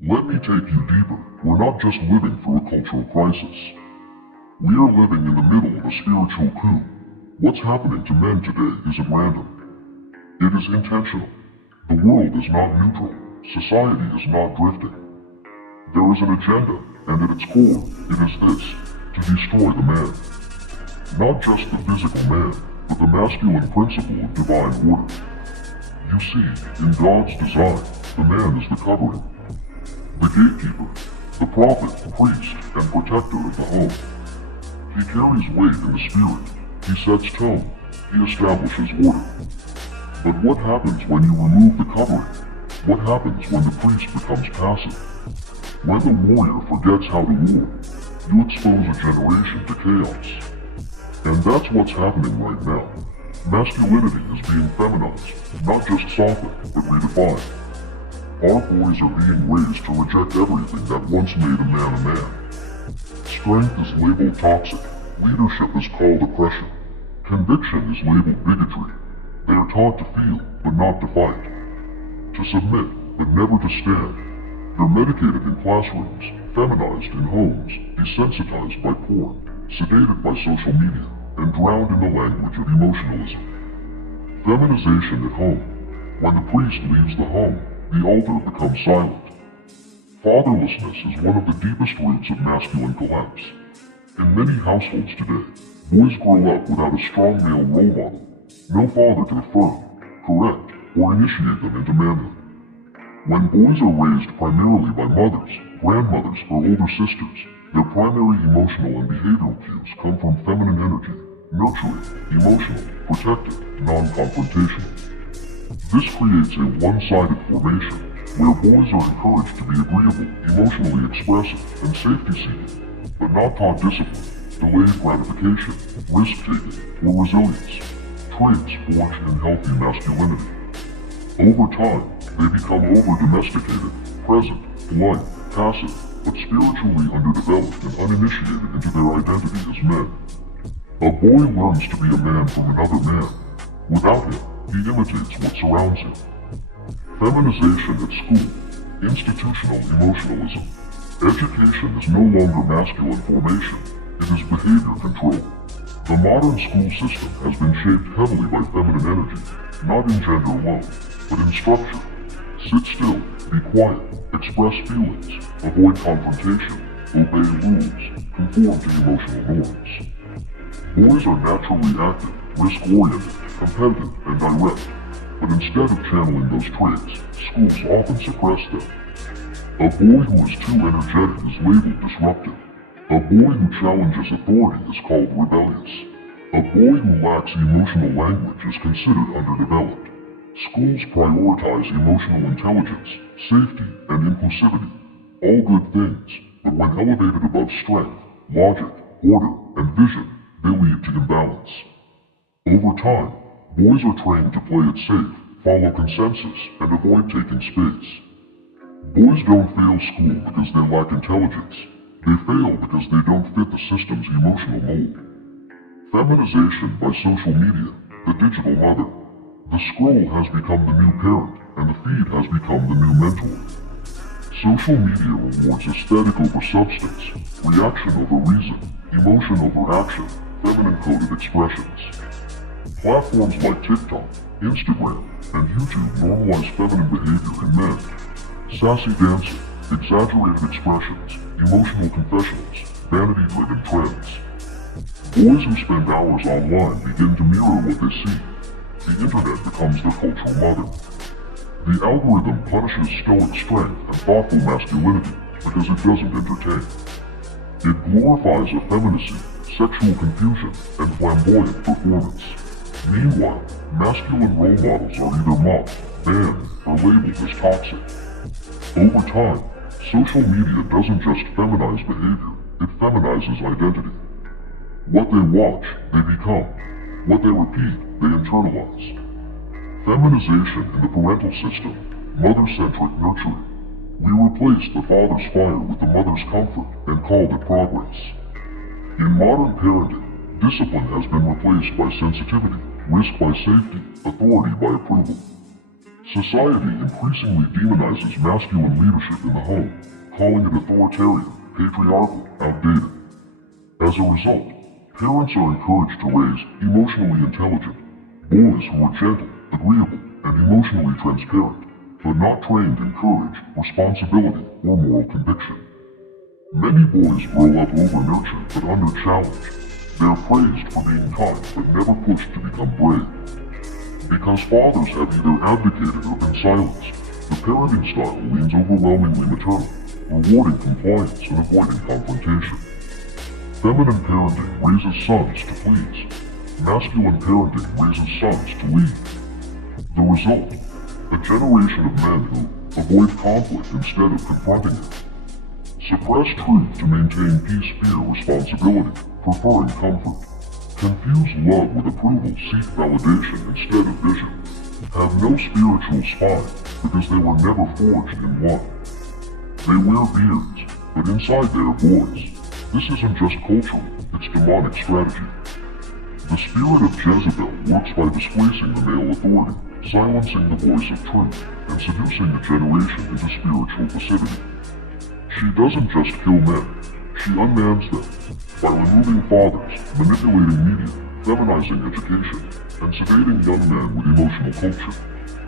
Let me take you deeper. We're not just living through a cultural crisis. We are living in the middle of a spiritual coup. What's happening to men today isn't random. It is intentional. The world is not neutral. Society is not drifting. There is an agenda, and at its core, it is this: to destroy the man. Not just the physical man, but the masculine principle of divine order. You see, in God's design, the man is the covering, the gatekeeper, the prophet, priest, and protector of the home. He carries weight in the spirit, he sets tone, he establishes order. But what happens when you remove the covering? What happens when the priest becomes passive? When the warrior forgets how to war, you expose a generation to chaos. And that's what's happening right now. Masculinity is being feminized, not just softened, but redefined. Our boys are being raised to reject everything that once made a man. Strength is labeled toxic, leadership is called oppression, conviction is labeled bigotry. They are taught to feel, but not to fight, to submit, but never to stand. They're medicated in classrooms, feminized in homes, desensitized by porn, sedated by social media, and drowned in the language of emotionalism. Feminization at home. When the priest leaves the home, the altar becomes silent. Fatherlessness is one of the deepest roots of masculine collapse. In many households today, boys grow up without a strong male role model, no father to affirm, correct, or initiate them into manhood. When boys are raised primarily by mothers, grandmothers, or older sisters, their primary emotional and behavioral cues come from feminine energy, nurturing, emotional, protective, non-confrontational. This creates a one-sided formation, where boys are encouraged to be agreeable, emotionally expressive, and safety-seeking, but not taught discipline, delayed gratification, risk-taking, or resilience, traits forged in healthy masculinity. Over time, they become over-domesticated, present, polite, passive, but spiritually underdeveloped and uninitiated into their identity as men. A boy learns to be a man from another man. Without him, he imitates what surrounds him. Feminization at school. Institutional emotionalism. Education is no longer masculine formation, it is behavior control. The modern school system has been shaped heavily by feminine energy, not in gender alone, but in structure. Sit still, be quiet, express feelings, avoid confrontation, obey rules, conform to emotional norms. Boys are naturally active, risk-oriented, competitive, and direct, but instead of channeling those traits, schools often suppress them. A boy who is too energetic is labeled disruptive. A boy who challenges authority is called rebellious. A boy who lacks emotional language is considered underdeveloped. Schools prioritize emotional intelligence, safety, and inclusivity, all good things, but when elevated above strength, logic, order, and vision, they lead to imbalance. Over time, boys are trained to play it safe, follow consensus, and avoid taking space. Boys don't fail school because they lack intelligence. They fail because they don't fit the system's emotional mold. Feminization by social media, the digital mother. The scroll has become the new parent, and the feed has become the new mentor. Social media rewards aesthetic over substance, reaction over reason, emotion over action, feminine-coded expressions. Platforms like TikTok, Instagram, and YouTube normalize feminine behavior in men. Sassy dancing, exaggerated expressions, emotional confessions, vanity-driven trends. Boys who spend hours online begin to mirror what they see. The internet becomes their cultural mother. The algorithm punishes stoic strength and thoughtful masculinity because it doesn't entertain. It glorifies effeminacy, sexual confusion, and flamboyant performance. Meanwhile, masculine role models are either mocked, banned, or labeled as toxic. Over time, social media doesn't just feminize behavior, it feminizes identity. What they watch, they become. What they repeat, they internalize. Feminization in the parental system, mother-centric nurturing. We replaced the father's fire with the mother's comfort and called it progress. In modern parenting, discipline has been replaced by sensitivity, risk by safety, authority by approval. Society increasingly demonizes masculine leadership in the home, calling it authoritarian, patriarchal, outdated. As a result, parents are encouraged to raise emotionally intelligent boys who are gentle, agreeable, and emotionally transparent, but not trained in courage, responsibility, or moral conviction. Many boys grow up over-nurtured but under-challenged. They are praised for being kind but never pushed to become brave. Because fathers have either abdicated or been silenced, the parenting style leans overwhelmingly maternal, rewarding compliance and avoiding confrontation. Feminine parenting raises sons to please. Masculine parenting raises sons to lead. The result? A generation of men who avoid conflict instead of confronting it. Suppress truth to maintain peace, fear, responsibility, preferring comfort. Confuse love with approval, seek validation instead of vision. Have no spiritual spine because they were never forged in one. They wear beards, but inside they are boys. This isn't just cultural, it's demonic strategy. The spirit of Jezebel works by displacing the male authority, silencing the voice of truth, and seducing a generation into spiritual passivity. She doesn't just kill men, she unmans them. By removing fathers, manipulating media, feminizing education, and sedating young men with emotional culture,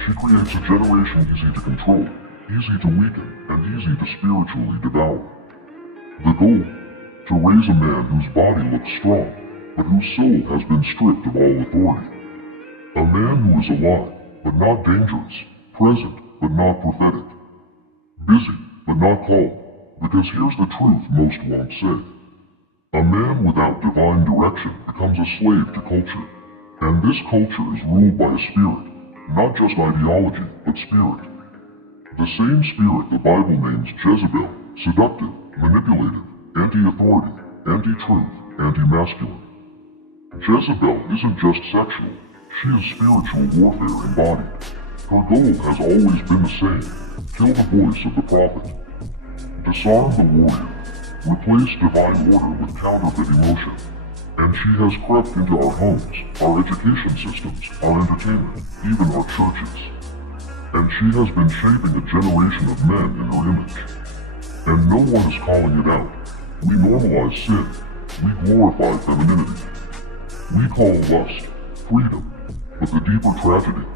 she creates a generation easy to control, easy to weaken, and easy to spiritually devour. The goal? To raise a man whose body looks strong, but whose soul has been stripped of all authority. A man who is alive, but not dangerous, present, but not prophetic. Busy, but not called, because here's the truth most won't say. A man without divine direction becomes a slave to culture, and this culture is ruled by a spirit, not just ideology, but spirit. The same spirit the Bible names Jezebel, seductive, manipulative, anti-authority, anti-truth, anti-masculine. Jezebel isn't just sexual, she is spiritual warfare embodied. Her goal has always been the same, kill the voice of the prophet. Disarm the warrior, replace divine order with counterfeit emotion. And she has crept into our homes, our education systems, our entertainment, even our churches. And she has been shaping a generation of men in her image. And no one is calling it out. We normalize sin. We glorify femininity. We call lust freedom. But the deeper tragedy,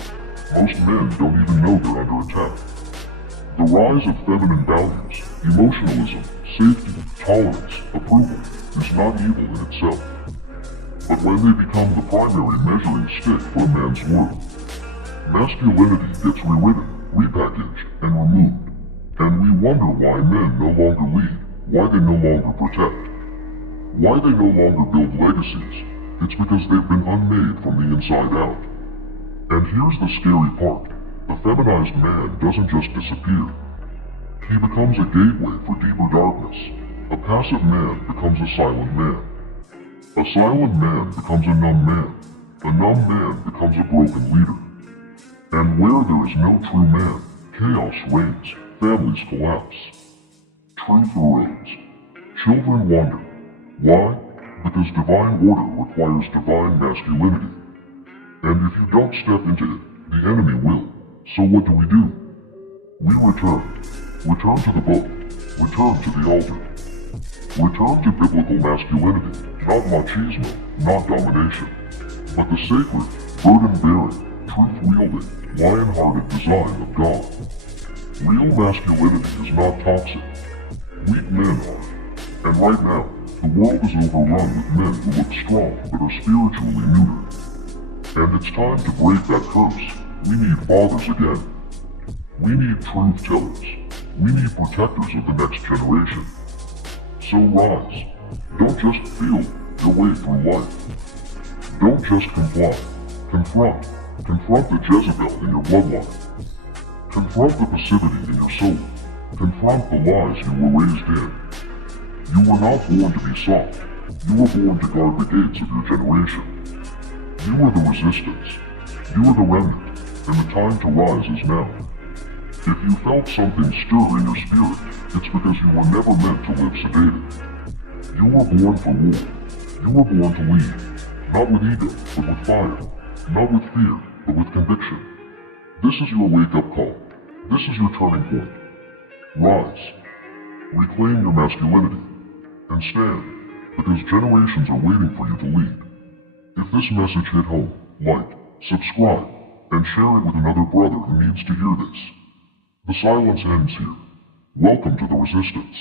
most men don't even know they're under attack. The rise of feminine values, emotionalism, safety, tolerance, approval, is not evil in itself. But when they become the primary measuring stick for a man's worth, masculinity gets rewritten, repackaged, and removed. And we wonder why men no longer lead, why they no longer protect, why they no longer build legacies. It's because they've been unmade from the inside out. And here's the scary part. The feminized man doesn't just disappear. He becomes a gateway for deeper darkness. A passive man becomes a silent man. A silent man becomes a numb man. A numb man becomes a broken leader. And where there is no true man, chaos reigns, families collapse. Truth erodes. Children wonder. Why? Because divine order requires divine masculinity. And if you don't step into it, the enemy will. So what do? We return. Return to the book. Return to the altar. Return to biblical masculinity, not machismo, not domination, but the sacred, burden-bearing, truth-wielding, lion-hearted design of God. Real masculinity is not toxic. Weak men are. And right now, the world is overrun with men who look strong but are spiritually neutered. And it's time to break that curse. We need fathers again. We need truth tellers. We need protectors of the next generation. So rise. Don't just feel your way through life. Don't just comply. Confront. Confront the Jezebel in your bloodline. Confront the passivity in your soul. Confront the lies you were raised in. You were not born to be soft. You were born to guard the gates of your generation. You are the resistance. You are the remnant. And the time to rise is now. If you felt something stir in your spirit, it's because you were never meant to live sedated. You were born for war. You were born to lead. Not with ego, but with fire. Not with fear, but with conviction. This is your wake-up call. This is your turning point. Rise. Reclaim your masculinity. And stand, because generations are waiting for you to lead. If this message hit home, like, subscribe, and share it with another brother who needs to hear this. The silence ends here. Welcome to the resistance.